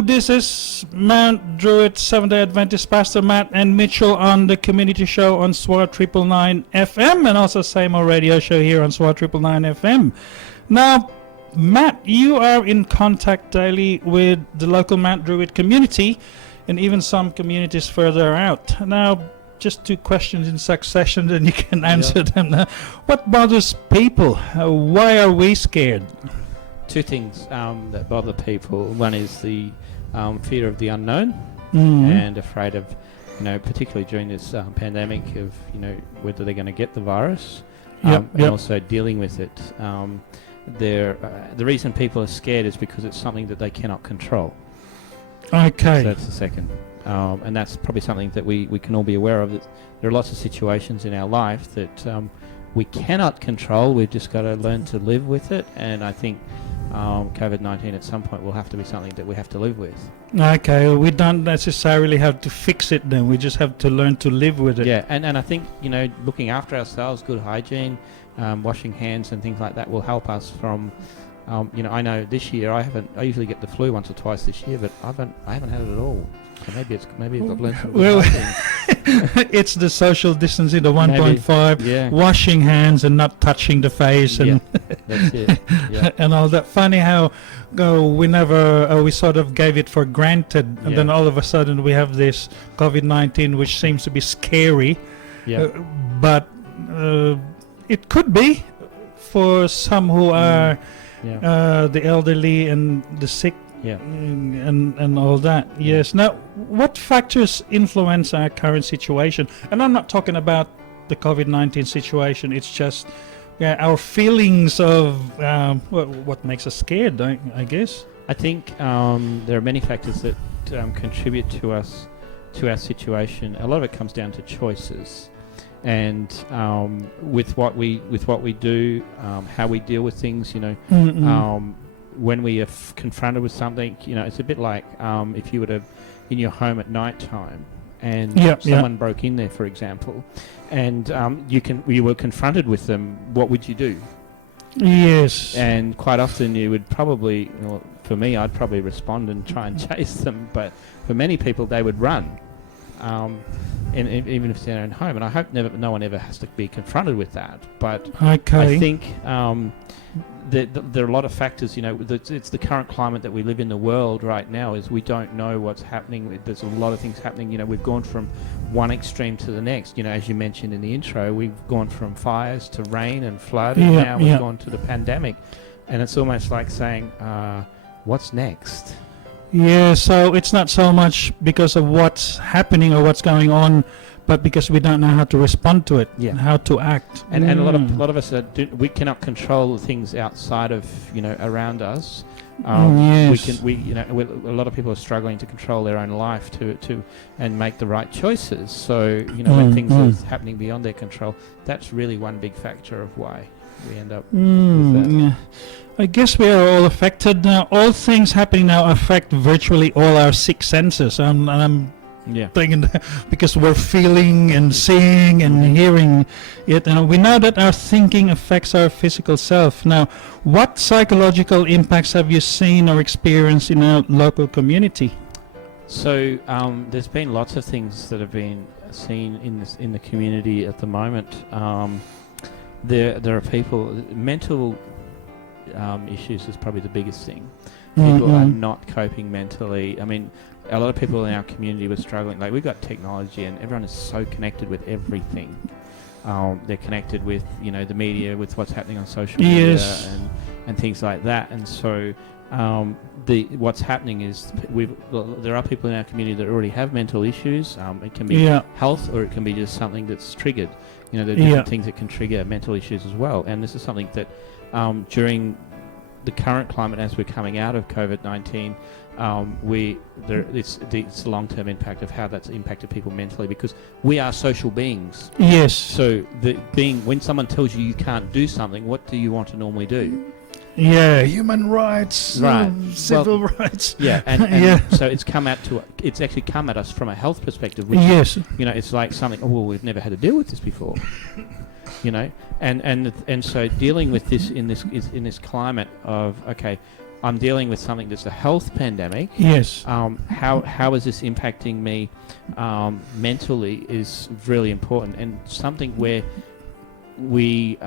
Hello, this is Mt Druitt Seventh-day Adventist Pastor Matt and Mitchell on the community show on SWAT 999 FM and also same old radio show here on SWAT 999 FM. Now, Matt, you are in contact daily with the local Mt Druitt community and even some communities further out. Now, just two questions in succession, then you can answer them. Now, what bothers people? Why are we scared? Two things that bother people. One is the fear of the unknown and afraid of, particularly during this pandemic, of, whether they're going to get the virus and also dealing with it. The reason people are scared is because it's something that they cannot control. Okay. So that's the second. And that's probably something that we can all be aware of. That there are lots of situations in our life that we cannot control. We've just got to learn to live with it. And I think COVID-19 at some point will have to be something that we have to live with. Okay, we don't necessarily have to fix it then. We just have to learn to live with it. Yeah, and I think, looking after ourselves, good hygiene, washing hands and things like that will help us from, I know this year I usually get the flu once or twice this year, but I haven't had it at all. So maybe I've learned some good hygiene. It's the social distancing, the 1.5, washing hands and not touching the face, and that's it. Yeah. and all that. Funny how we sort of gave it for granted, and then all of a sudden we have this COVID-19, which seems to be scary. Yeah. But it could be for some who are the elderly and the sick. Yeah, and all that. Yes. Now, what factors influence our current situation? And I'm not talking about the COVID-19 situation. It's just our feelings of what makes us scared, I guess. I think there are many factors that contribute to our situation. A lot of it comes down to choices, and with what we do, how we deal with things. When we are confronted with something, it's a bit like if you were in your home at night time and someone broke in there, for example, and you were confronted with them, what would you do? Yes. And quite often you would probably, for me, I'd probably respond and try and chase them, but for many people, they would run. And even if it's their own home, and I hope no one ever has to be confronted with that. But I think there are a lot of factors. It's the current climate that we live in the world right now. Is we don't know what's happening. There's a lot of things happening. We've gone from one extreme to the next. As you mentioned in the intro, we've gone from fires to rain and flood, and now we've gone to the pandemic. And it's almost like saying, "What's next?" Yeah, so it's not so much because of what's happening or what's going on, but because we don't know how to respond to it, how to act. And a lot of us we cannot control the things outside of around us. Yes. A lot of people are struggling to control their own life to and make the right choices. So when things are happening beyond their control, that's really one big factor of why we end up with that. Yeah. I guess we are all affected now. All things happening now affect virtually all our six senses. And I'm thinking because we're feeling and seeing and hearing it. And we know that our thinking affects our physical self. Now, what psychological impacts have you seen or experienced in our local community? So there's been lots of things that have been seen in the community at the moment. There are people, mental issues is probably the biggest thing. People are not coping mentally. I mean, a lot of people in our community were struggling. Like, we've got technology and everyone is so connected with everything. They're connected with, the media, with what's happening on social media and things like that. And so what's happening is there are people in our community that already have mental issues. It can be health, or it can be just something that's triggered. There are different things that can trigger mental issues as well. And this is something that during the current climate, as we're coming out of COVID-19, it's the long-term impact of how that's impacted people mentally, because we are social beings. Yes. So when someone tells you can't do something, what do you want to normally do? Yeah, human rights, right? Civil rights. Yeah, and so it's actually come at us from a health perspective. Which is, it's like something. Oh, well, we've never had to deal with this before. And so dealing with this in this climate of I'm dealing with something that's a health pandemic. Yes. How is this impacting me mentally is really important, and something where we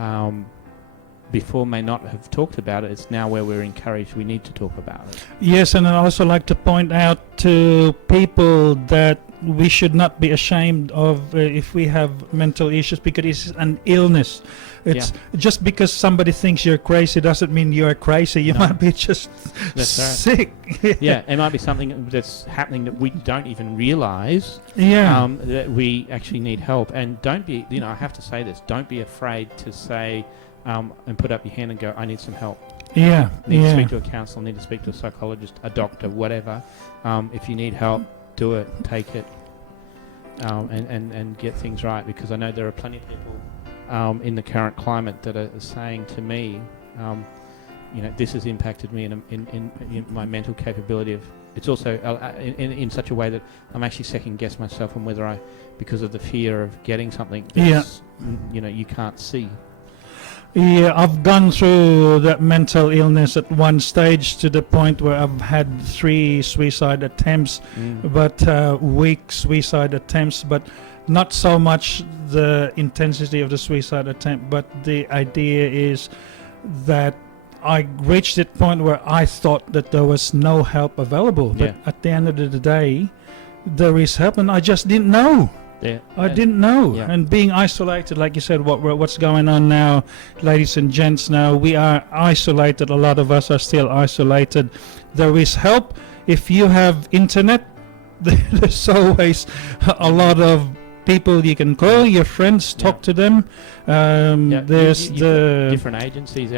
before may not have talked about it. It's now where we're encouraged we need to talk about it. Yes, and I'd also like to point out to people that we should not be ashamed of if we have mental issues, because it's an illness. It's just because somebody thinks you're crazy doesn't mean you're crazy. You might be just sick. Yeah, it might be something that's happening that we don't even realize. That we actually need help. And don't be, I have to say this, don't be afraid to say and put up your hand and go, I need some help. Need to speak to a counsellor, need to speak to a psychologist, a doctor, whatever. If you need help, do it, take it, and get things right, because I know there are plenty of people in the current climate that are saying to me, this has impacted me in my mental capability. It's also in such a way that I'm actually second guess myself on whether because of the fear of getting something that's, you can't see. Yeah, I've gone through that mental illness at one stage to the point where I've had 3 suicide attempts, but weak suicide attempts, but not so much the intensity of the suicide attempt, but the idea is that I reached that point where I thought that there was no help available, but at the end of the day, there is help, and I just didn't know. I didn't know. And being isolated, like you said, what's going on now, ladies and gents, now we are isolated. A lot of us are still isolated. There is help. If you have internet, there's always a lot of people you can call, your friends, talk to them. There's the different agencies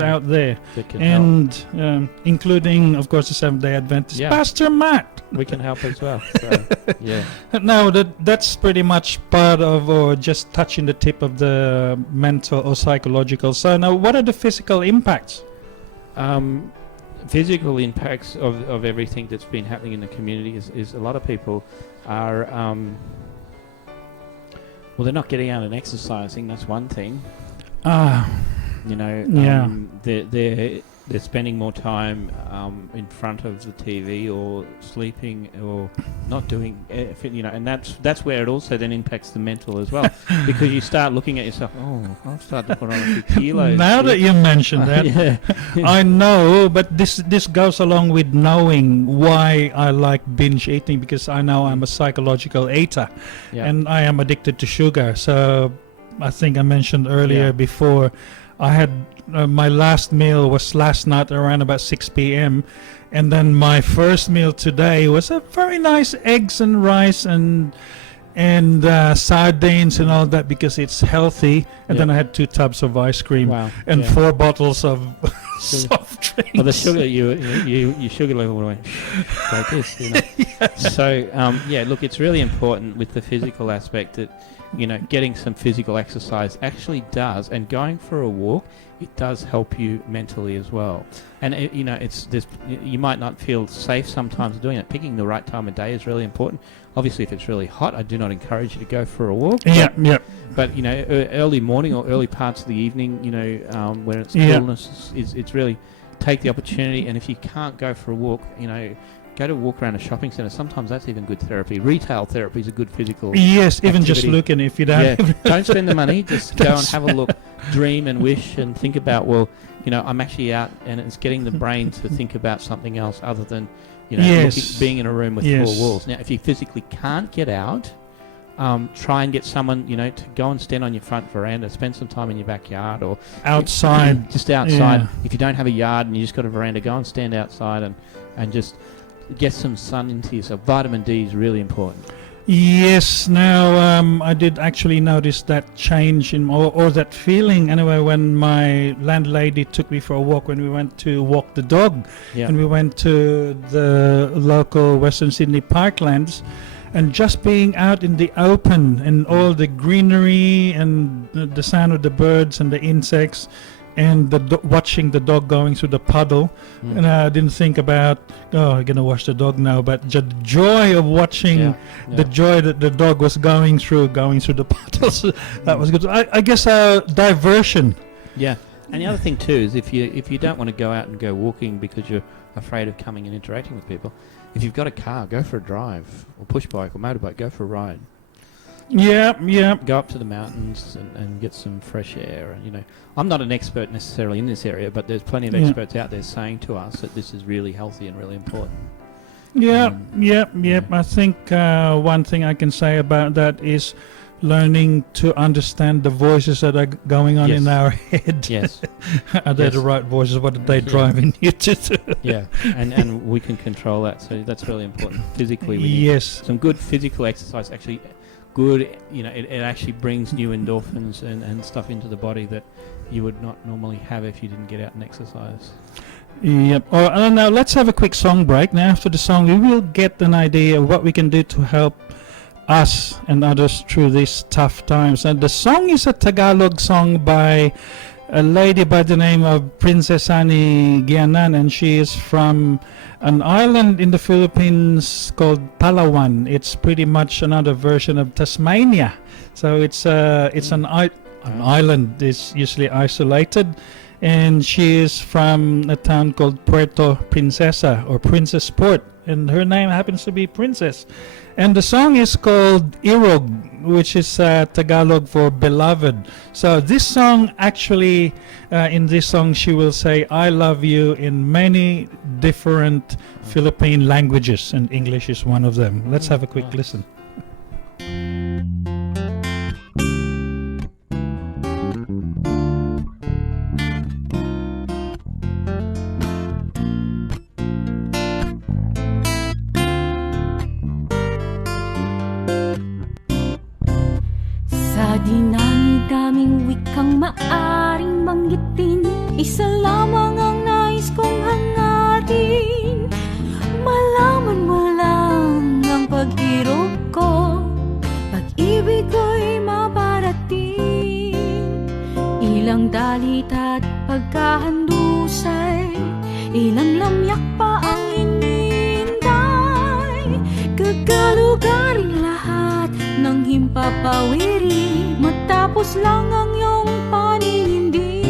out there. That can help. Including, of course, the Seventh-day Adventist. Pastor Matt. We can help as well. So, No, that's pretty much part of, or just touching the tip of the mental or psychological. So now, what are the physical impacts? Physical impacts of everything that's been happening in the community is a lot of people are they're not getting out and exercising. That's one thing. They're spending more time in front of the TV or sleeping or not doing, and that's where it also then impacts the mental as well, because you start looking at yourself. Oh, I'll start to put on a few kilos. Now that you mentioned that, I know, but this goes along with knowing why I like binge eating, because I know I'm a psychological eater, and I am addicted to sugar. So I think I mentioned earlier before, I had my last meal was last night around about 6 p.m. and then my first meal today was a very nice eggs and rice and sardines and all that, because it's healthy. And then I had 2 tubs of ice cream and 4 bottles of soft drinks. Well, the sugar, your sugar level went like this, So, look, it's really important with the physical aspect that, getting some physical exercise actually does, and going for a walk, it does help you mentally as well. And you might not feel safe sometimes doing it. Picking the right time of day is really important. Obviously, if it's really hot, I do not encourage you to go for a walk. But early morning or early parts of the evening, when it's coolness, it's really take the opportunity. And if you can't go for a walk, go to walk around a shopping centre. Sometimes that's even good therapy. Retail therapy is a good physical activity. Even just looking, if you don't. Don't spend the money. Just go and have a look. Dream and wish and think about, I'm actually out, and it's getting the brain to think about something else other than, being in a room with 4 walls. Now, if you physically can't get out, try and get someone, to go and stand on your front veranda, spend some time in your backyard or outside. Just outside. If you don't have a yard and you just got a veranda, go and stand outside and just get some sun into yourself. Vitamin D is really important. Yes. Now, I did actually notice that change or that feeling anyway when my landlady took me for a walk when we went to walk the dog. And we went to the local Western Sydney parklands, and just being out in the open and all the greenery and the sound of the birds and the insects, and watching the dog going through the puddle, and I didn't think about, I'm gonna wash the dog now, but the joy of watching the joy that the dog was going through the puddles. That was good. I guess diversion. And the other thing too is if you don't want to go out and go walking because you're afraid of coming and interacting with people, if you've got a car, go for a drive, or push bike or motorbike, go for a ride. Yeah. Go up to the mountains and get some fresh air. And I'm not an expert necessarily in this area, but there's plenty of experts out there saying to us that this is really healthy and really important. I think one thing I can say about that is learning to understand the voices that are going on in our head. Yes. Are they the right voices? What are they driving you to do? Yeah, and we can control that, so that's really important. Physically, we need some good physical exercise. Actually, good, it actually brings new endorphins and stuff into the body that you would not normally have if you didn't get out and exercise. Yep. Now let's have a quick song break. Now after the song, we will get an idea of what we can do to help us and others through these tough times. And the song is a Tagalog song by a lady by the name of Prinsesani Guianan, and she is from an island in the Philippines called Palawan. It's pretty much another version of Tasmania. So it's an island. It's usually isolated, and she is from a town called Puerto Princesa, or Princess Port, and her name happens to be Princess. And the song is called Irog, which is Tagalog for beloved. So this song actually, in this song she will say I love you in many different Philippine languages, and English is one of them. Let's have a quick listen. Dinami-daming wikang maaring banggitin, isa lamang ang nais kong hangarin. Malaman mo lang ang pag-irog ko, pag-ibig ko'y maparating. Ilang dalit at pagkahandusay, ilang lamyak pa ang inintay. Kagalugaring lahat ng himpapawiri, matapos lang ang iyong paninindi.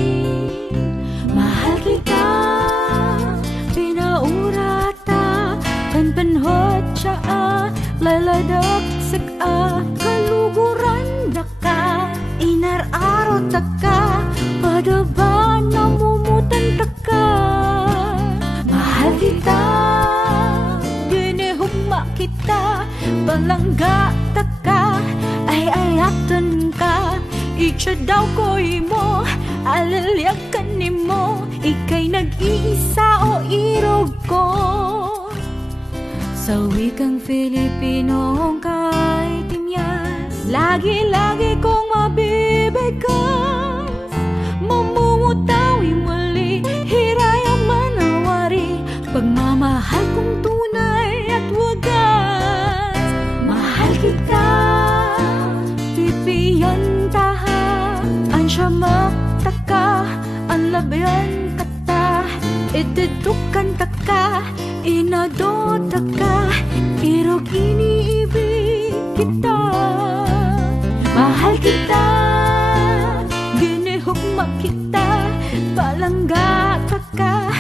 Mahal kita, pinaurata, panpanhot siya, laladak saka, kaluguran daka, inar-arot taka, padaba namumutan taka. Mahal kita, ginihugma kita, balangga taka, ay ayatan ka. Itsa daw ko'y mo, alalyakan ni mo, ika'y nag-iisa o irog ko. Sa wikang Filipino kay timyas, lagi-lagi kong mabibigkas. Mamumutawi muli, hirayang manawari, pagmamahal kong tunay at wagas. Mahal kita, pipiyan taha, ansya magtaka, ang labian kata, itidukan taka, inadota ka, irog iniibig kita. Mahal kita, ginihugma kita, palangga ka,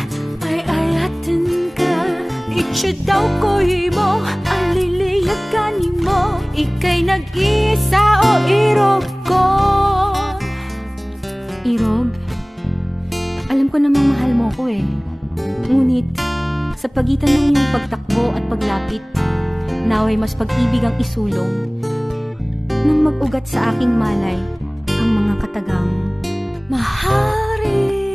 ay ayatin ka. Itsa daw ko'y mo, aliliyagan ni mo, ika'y nag-isa o irog ko. Irog, alam ko namang mahal mo ko eh. Ngunit, sa pagitan ng iyong pagtakbo at paglapit, naway mas pag-ibig ang isulong, nang mag-ugat sa aking malay ang mga katagang. Mahari